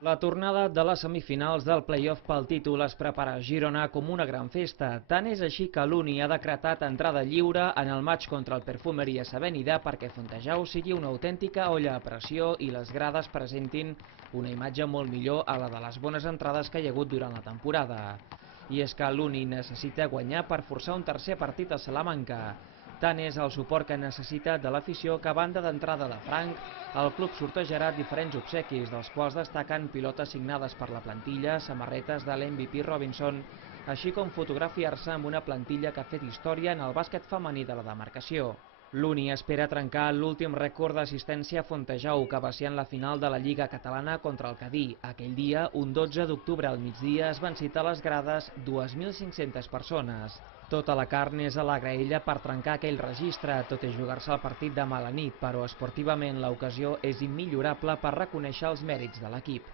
La tornada de les semifinals del play-off pel títol es prepara a Girona com una gran festa. Tant és així que l'Uni ha decretat entrada lliure en el maig contra el Perfumeria Sabenida perquè Fontejau sigui una autèntica olla a pressió i les grades presentin una imatge molt millor a la de les bones entrades que hi ha hagut durant la temporada. I és que l'Uni necessita guanyar per forçar un tercer partit a Salamanca. Tant és el suport que necessita de l'afició que a banda d'entrada de franc, el club sortejarà diferents obsequis, dels quals destaquen pilotes signades per la plantilla, samarretes de l'MVP Robinson, així com fotografiar-se amb una plantilla que ha fet història en el bàsquet femení de la demarcació. L'Uni espera trencar l'últim rècord d'assistència a Fontejau, que va ser en la final de la Lliga Catalana contra el Cadí. Aquell dia, un 12 d'octubre al migdia, es van citar a les grades 2.500 persones. Tota la carn és a la graella per trencar aquell registre, tot és jugar-se el partit demà a la nit, però esportivament l'ocasió és immillorable per reconèixer els mèrits de l'equip.